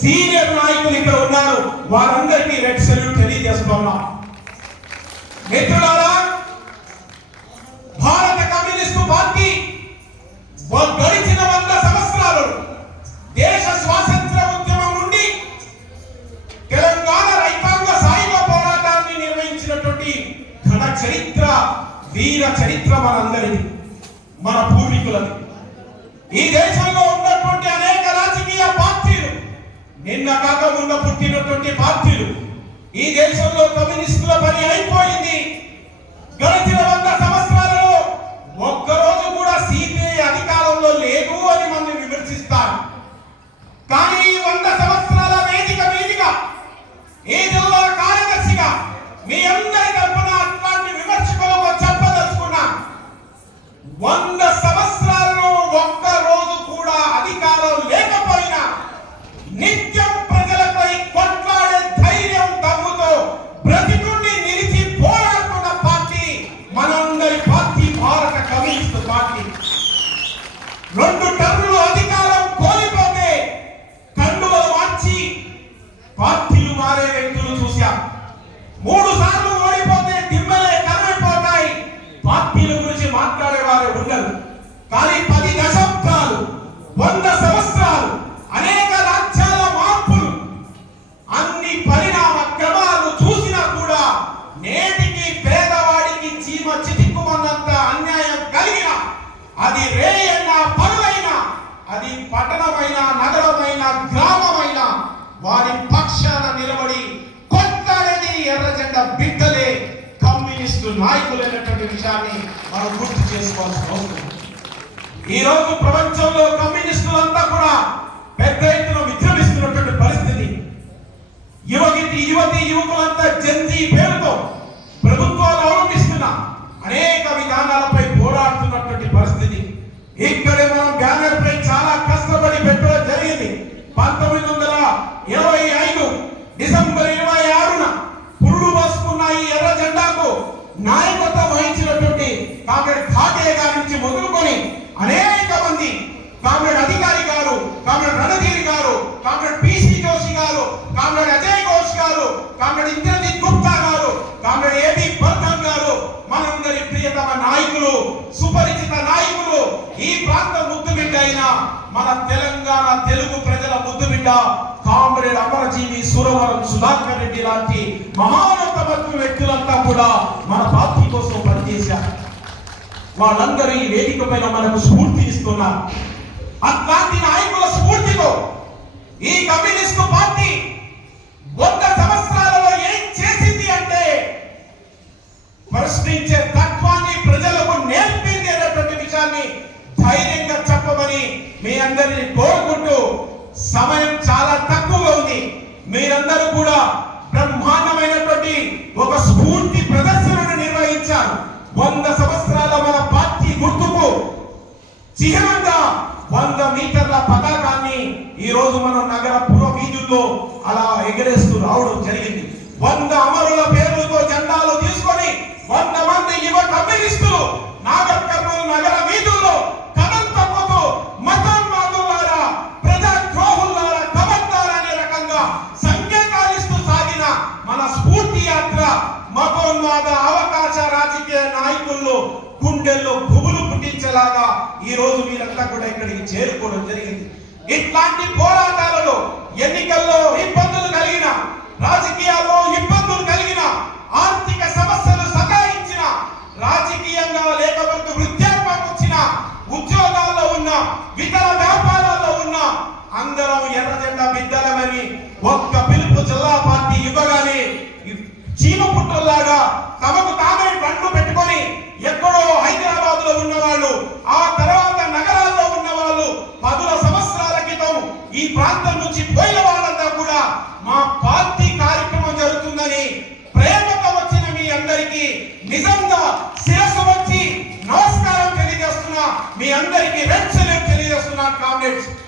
Senior నాయకులు ఇక్కడ ఉన్నారు, వారందరికీ రెడ్ సెల్యూట్ తెలియజేస్తున్నాం. మిత్రులారా, భారత కమ్యూనిస్టు పార్టీ గడిచిన 100 సంవత్సరాలు దేశ స్వాతంత్ర ఉద్యమం నుండి తెలంగాణ రైతాంగ సాయుధ పోరాటాన్ని నిర్వహించినటువంటి ఘన చరిత్ర, వీర చరిత్ర మనందరిది, మన పూర్వీకులది. ఈ దేశంలో ఉన్నటువంటి అనేక రాజకీయ పార్టీలు, నిన్న కాక మొన్న పుట్టినటువంటి పార్టీలు, ఈ దేశంలో కమ్యూనిస్టుల పని అయిపోయింది. గడిచిన 100 సంవత్సరాలలో ఒక్కరోజు కూడా సిపిఐ అధికారంలో లేదు అని మనం విమర్శిస్తారు. కానీ ఈ 100 సంవత్సరాల వేదిక మీదుగా ఈ జిల్లా కార్యదర్శిగా మీ అందరి తరపున అట్లాంటి విమర్శకులకు చెప్పదలుచుకున్నా, 100 సంవత్సరాల్లో ఒక్క రోజు కూడా అధికారం లేకపోయినా నిత్యం ప్రజలపై కొట్లాడే ధైర్యం, దమ్ముతో బ్రతికుండి నిలిచి పోరాడుతున్న పార్టీ మనందరి పార్టీ, భారత కమ్యూనిస్టు పార్టీ. 2 టర్ములు అధికారం కోల్పోతే కండువలు మార్చి పార్టీలు మారే వ్యక్తులు చూశాం. 3 సార్లు ఓడిపోతే దిమ్మలే కరిగిపోతాయి, పార్టీల గురించి మాట్లాడేవారు ఉండరు. కానీ 10 దశాబ్దాలు, 100 సంవత్సరాలు, అనేక రాజ్యాల మార్పులు, అన్ని పరిణామ క్రమాలు చూసినా కూడా నేటికి పేదవాడికి చీమ చిటిక్కుమన్నంత అన్యాయం కలిగిన, అది రేయైనా పరువైనా, అది పట్టణమైన, నగరమైన, గ్రామమైన, వారి పక్షాన నిలబడి కొట్లాడేది ఎర్రజెండా బిడ్డలే, కమ్యూనిస్టు నాయకులైనటువంటి విషయాన్ని మనం గుర్తు చేసుకోవాల్సిన అవసరం. ఈ రోజు ప్రపంచంలో కమ్యూనిస్టులంతా కూడా పెద్ద ఎత్తున విజృంభిస్తున్నటువంటి పరిస్థితి. యువతి యువకులంతా జంజీ పేరుతో ప్రభుత్వాలు అవలంబిస్తున్న అనేక విధానాలపై పోరాడుతున్నటువంటి పరిస్థితి. ఇక్కడే మనం బ్యానర్ పై చాలా కష్టపడి పెట్టడం జరిగింది. 1925 డిసెంబర్ 26న పురుడు పోసుకున్న ఈ ఎర్ర జెండాకు నాయకత్వం వహించినటువంటి కామ్రేడ్ ఖాటే గారి నుంచి మొదలుకొని అనేక మంది, కామ్రేడ్ అధికారి గారు, కామ్రేడ్ రణధీర్ గారు, కామ్రేడ్ పిసి జోషి గారు, కామ్రేడ్ అజయ్ ఘోష్ గారు, కామ్రేడ్ ఇంద్రజిత్ గుప్తా గారు, కామ్రేడ్ ఏబి బర్ధన్ గారు, మనందరి ప్రియతమ నాయకులు, సుపరిచిత నాయకులు, ఈ ప్రాంత ముద్దుబిడ్డ అయిన మన తెలంగాణ తెలుగు ప్రజల ముద్దుబిడ్డ కామ్రేడ్ అమరజీవి సురవరం సుధాకర్ రెడ్డి లాంటి మహానోత్తమ వ్యక్తులంతా కూడా మన పార్టీ కోసం పనిచేశారు. వాళ్ళందరూ ఈ వేదిక పైన మనకు స్ఫూర్తి ఇస్తున్నారు. అట్లాంటి నాయకుల స్ఫూర్తితో ఈ కమ్యూనిస్టు పార్టీ 100 సంవత్సరాలలో ఏం చేసింది అంటే ప్రశ్నించే తత్వాన్ని ప్రజలకు నేర్పింది అనేటువంటి విషయాన్ని ధైర్యంగా చెప్పమని మీ అందరిని కోరుకుంటూ, సమయం చాలా తక్కువగా ఉంది. మీరందరూ కూడా బ్రహ్మాండమైనటువంటి ఒక స్ఫూర్తి ప్రదర్శనను నిర్వహించారు. 100 సంవత్సరాల మన పార్టీ గుర్తుకు చిహ్నంగా 100 మీటర్ల పతాకాన్ని ఈ రోజు మనం నగర పుర వీధుల్లో అలా ఎగరేస్తూ రావడం జరిగింది. 100 అమరుల పేర్లతో జెండాలు తీసుకొని 100 మంది యువ కమ్యూనిస్టులు నాగర్ కర్నూలు నగర వీధుల్లో కథం తప్పుతూ మతోన్మాదులారా, ప్రజా ద్రోహులారా, కబద్దార్ అనే రకంగా సంకేతాలిస్తూ సాగిన మన స్ఫూర్తి యాత్ర మతోన్మాద అవకాశ రాజకీయ నాయకుల్లో గుండెల్లో గుబులు పుట్టించేలాగా ఈ రోజు మీరంతా కూడా ఇక్కడికి చేరుకోవడం జరిగింది. ఇట్లాంటి పోరాటాలలో ఎన్నికల్లో ఇబ్బందులు కలిగిన, రాజకీయాల్లో ఇబ్బందులు కలిగిన, ఆర్థిక సమస్యలు సతాయించిన, రాజకీయంగా లేకపోతే వృద్ధాప్యం వచ్చిన, ఉద్యోగాల్లో ఉన్న, ఇతర వ్యాపారాల్లో ఉన్న అందరం ఎర్రజెండా బిడ్డలమని ఒక్క పిలుపు జిల్లా పార్టీ ఇవ్వగానే చీమ పుట్టల్లాగా తమకు